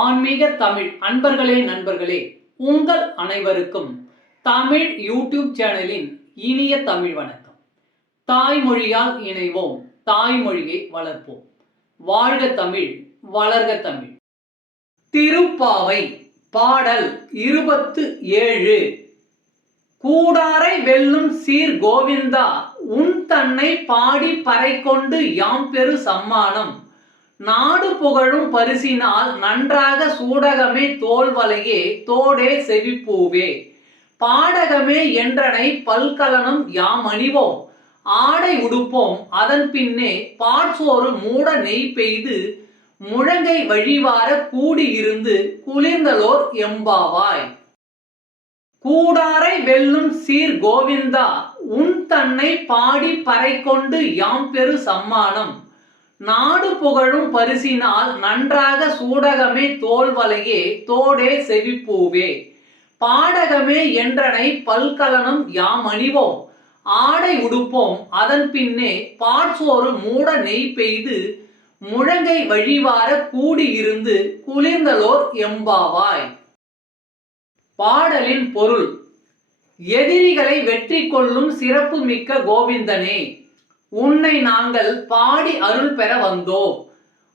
ஆன்மீக தமிழ் அன்பர்களே நண்பர்களே, உங்கள் அனைவருக்கும் தமிழ் யூடியூப் சேனலின் இனிய தமிழ் வணக்கம். தாய்மொழியால் இணைவோம், தாய்மொழியை வளர்ப்போம். வாழ்க தமிழ், வளர்க தமிழ். திருப்பாவை பாடல் 27. கூடாரை வெல்லும் சீர் கோவிந்தா, உன் தன்னை பாடி பறைகொண்டு யாம் பெரு சம்மானம். நாடு புகழும் பரிசினால் நன்றாக சூடகமே தோல்வலையே தோடே செவிப்பூவே. பாடகமே என்றனை பல்கலனும் யாம் அணிவோம், ஆடை உடுப்போம் அதன் பின்னே பாற்சோறு மூட நெய் பெய்து முழங்கை வழிவார கூடியிருந்து குளிர்ந்தலோர் எம்பாவாய். கூடாரை வெல்லும் சீர் கோவிந்தா, உன் தன்னை பாடி பறைகொண்டு யாம் பெரு சம்மானம். நாடு புகழும் பரிசினால் நன்றாக சூடகமே தோல்வலையே தோடே செவிப்பூவே. பாடகமே என்றனை பல்கலனும் யாம் அணிவோம், ஆடை உடுப்போம் அதன் பின்னே பாற்சோறு மூட நெய் பெய்து முழங்கை வழிவார கூடியிருந்து குளிர்ந்தலோர் எம்பாவாய். பாடலின் பொருள்: எதிரிகளை வெற்றி கொள்ளும் சிறப்பு மிக்க கோவிந்தனே, உன்னை நாங்கள் பாடி அருள் பெற வந்தோம்.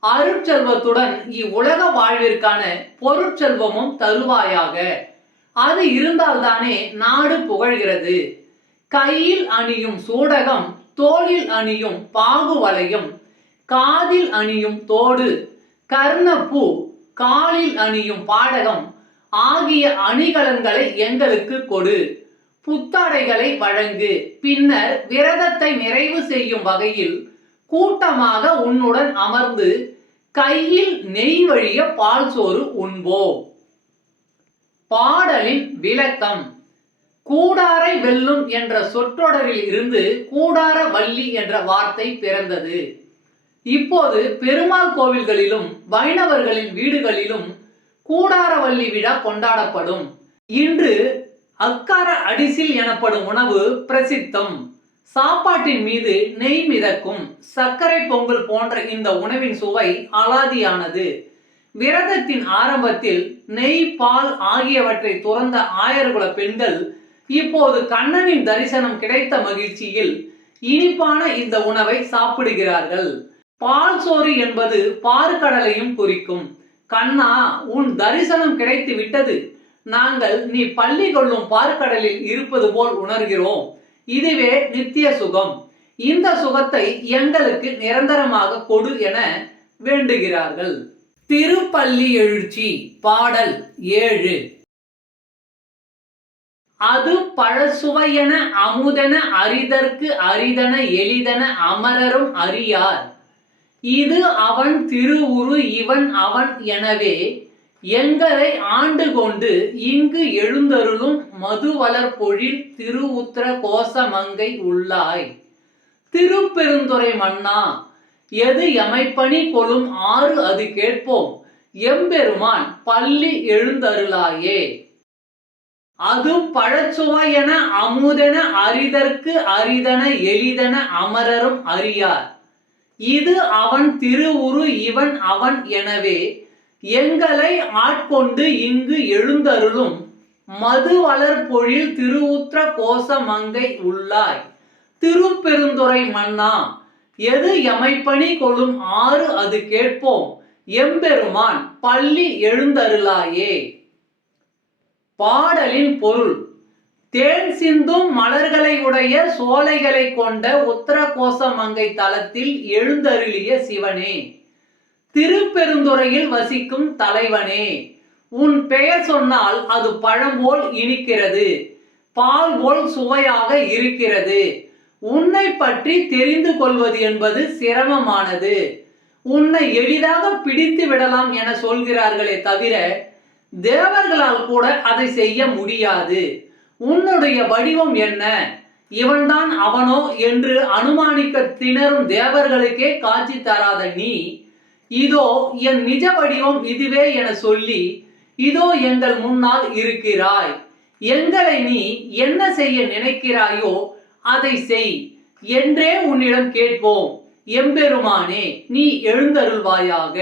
அருட்செல்வத்துடன் இவ்வுலக வாழ்விற்கான பொருட்செல்வமும் தருவாயாக. அது இருந்தால்தானே நாடு புகழ்கிறது. கையில் அணியும் சூடகம், தோளில் அணியும் பாகுவலையும், காதில் அணியும் தோடு, கர்ணப்பூ, காலில் அணியும் பாடகம் ஆகிய அணிகலன்களை எங்களுக்கு கொடு. புத்தாடைகளை வழங்கு. பின்னர் விரதத்தை நிறைவு செய்யும் வகையில் கூட்டமாக உன்னுடன் அமர்ந்து கையில் நெய் வழிய பால் சோறு உண்போம். பாடலின் விளக்கம்: கூடாரை வெல்லும் என்ற சொற்றொடரில் இருந்து கூடார வள்ளி என்ற வார்த்தை பிறந்தது. இப்போது பெருமாள் கோவில்களிலும் வைணவர்களின் வீடுகளிலும் கூடாரவள்ளி விழா கொண்டாடப்படும். இன்று அக்கார அடிசில் எனப்படும் உணவு பிரசித்தம். சாப்பாட்டின் மீது நெய் மிதக்கும். சர்க்கரை பொங்கல் போன்ற இந்த உணவின் சுவை அலாதியானது. விரதத்தின் ஆரம்பத்தில் நெய், பால் ஆகியவற்றை துறந்த ஆயர்குல பெண்கள் இப்போது கண்ணனின் தரிசனம் கிடைத்த மகிழ்ச்சியில் இனிப்பான இந்த உணவை சாப்பிடுகிறார்கள். பால் சோறு என்பது பார்க்கடலையும் குறிக்கும். கண்ணா, உன் தரிசனம் கிடைத்து விட்டது. நாங்கள் நீ பள்ளி கொள்ளும் பார்க்கடலில் இருப்பது போல் உணர்கிறோம். இதுவே நித்திய சுகம். இந்த சுகத்தை எங்களுக்கு நிரந்தரமாக கொடு என வேண்டுகிறார்கள். திருப்பள்ளி எழுச்சி பாடல் 7. அது பழசுவையென அமுதென அரிதற்கு அரிதன எளிதன அமரரும் அறியார். இது அவன் திருவுரு இவன் அவன் எனவே எங்களை ஆண்டு கொண்டு இங்கு எழுந்தருளும் மதுவளர் பொழில் திருவுத்திர கோசமங்கை உள்ளாய். திருப்பெருந்துறை மன்னா, எது எமைப்பணி கொளும் ஆறு அது கேட்போம், எம்பெருமான் பள்ளி எழுந்தருளாயே. அது பழச்சுவையென அமுதென அரிதற்கு அரிதன எளிதன அமரரும் அறியார். இது அவன் திருவுரு இவன் அவன் எனவே எங்களை ஆட்கொண்டு இங்கு எழுந்தருளும் மதுவளர் பொழில் திருவுத்திர கோசமங்கை உள்ளாய். திருப்பெருந்துறை மன்னா, எது எமைப்பணி கொளும் ஆறு அது கேட்போம், எம்பெருமான் பள்ளி எழுந்தருளாயே. பாடலின் பொருள்: தேன் சிந்தும் மலர்களை உடைய சோலைகளை கொண்ட உத்தர கோசமங்கை தலத்தில் எழுந்தருளிய சிவனே, திருப்பெருந்துறையில் வசிக்கும் தலைவனே, உன் பெயர் சொன்னால் அது பழம் போல் இனிக்கிறது, பால் போல் சுவையாக இருக்கிறது. உன்னை பற்றி தெரிந்து கொள்வது என்பது சிரமமானது. உன்னை எளிதாக பிடித்து விடலாம் என சொல்கிறார்களே தவிர தேவர்களால் கூட அதை செய்ய முடியாது. உன்னுடைய வடிவம் என்ன, இவன்தான் அவனோ என்று அனுமானிக்க திணறும் தேவர்களுக்கே காட்சி தராத நீ, இதோ என் நிஜ வடிவம் இதுவே என சொல்லி இதோ எங்கள் முன்னால் இருக்கிறாய். எங்களை நீ என்ன செய்ய நினைக்கிறாயோ அதை செய் என்றே உன்னிடம் கேட்போம். எம்பெருமானே, நீ எழுந்தருள்வாயாக.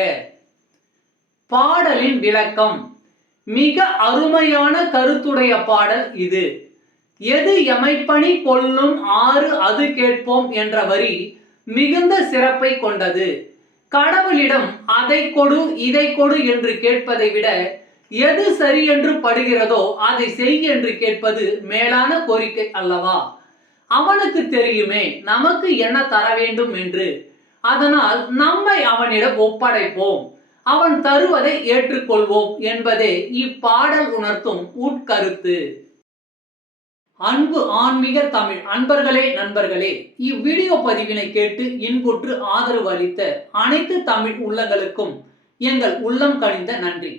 பாடலின் விளக்கம். மிக அருமையான கருத்துடைய பாடல் இது. எது எமைப்பணி கொள்ளும் ஆறு அது கேட்போம் என்ற வரி மிகுந்த சிறப்பை கொண்டது. கடவுளிடம் அதை கொடு இதை கொடு என்று கேட்பதை விட எது சரி என்று படுகிறதோ அதை செய் என்று கேட்பது மேலான கோரிக்கை அல்லவா? அவனுக்கு தெரியுமே நமக்கு என்ன தர வேண்டும் என்று. அதனால் நம்மை அவனிடம் ஒப்படைப்போம், அவன் தருவதை ஏற்றுக்கொள்வோம் என்பதே இப்பாடல் உணர்த்தும் உட்கருத்து. அன்பு ஆன்மீக தமிழ் அன்பர்களே, நண்பர்களே, இவ்வீடியோ பதிவினை கேட்டு இன்புற்று ஆதரவு அளித்த அனைத்து தமிழ் உள்ளங்களுக்கும் எங்கள் உள்ளம் கனிந்த நன்றி.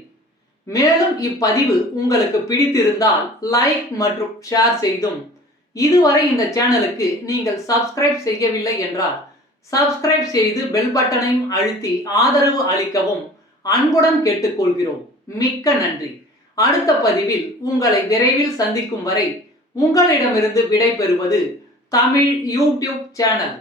மேலும் இப்பதிவு உங்களுக்கு பிடித்திருந்தால் லைக் மற்றும் ஷேர் செய்தும், இதுவரை இந்த சேனலுக்கு நீங்கள் சப்ஸ்கிரைப் செய்யவில்லை என்றால் சப்ஸ்கிரைப் செய்து பெல் பட்டனையும் அழுத்தி ஆதரவு அளிக்கவும் அன்புடன் கேட்டுக்கொள்கிறோம். மிக்க நன்றி. அடுத்த பதிவில் உங்களை விரைவில் சந்திக்கும் வரை உங்களிடமிருந்து விடை பெறுவது தமிழ் யூடியூப் சேனல்.